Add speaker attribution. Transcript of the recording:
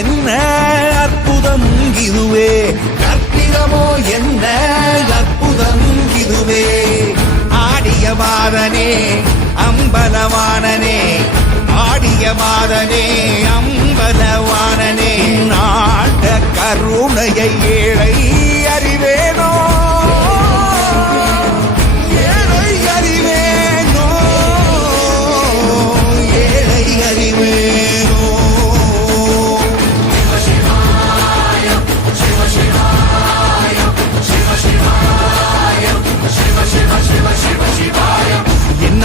Speaker 1: என்ன அற்புதம் இதுவே
Speaker 2: கற்பிதமோ என்ன அற்புதம் இதுவே
Speaker 1: ஆடியவாதனே அம்பலவானனே ஆடியவாதனே அம்பலவானனே நாட்ட கருணையை ஏழை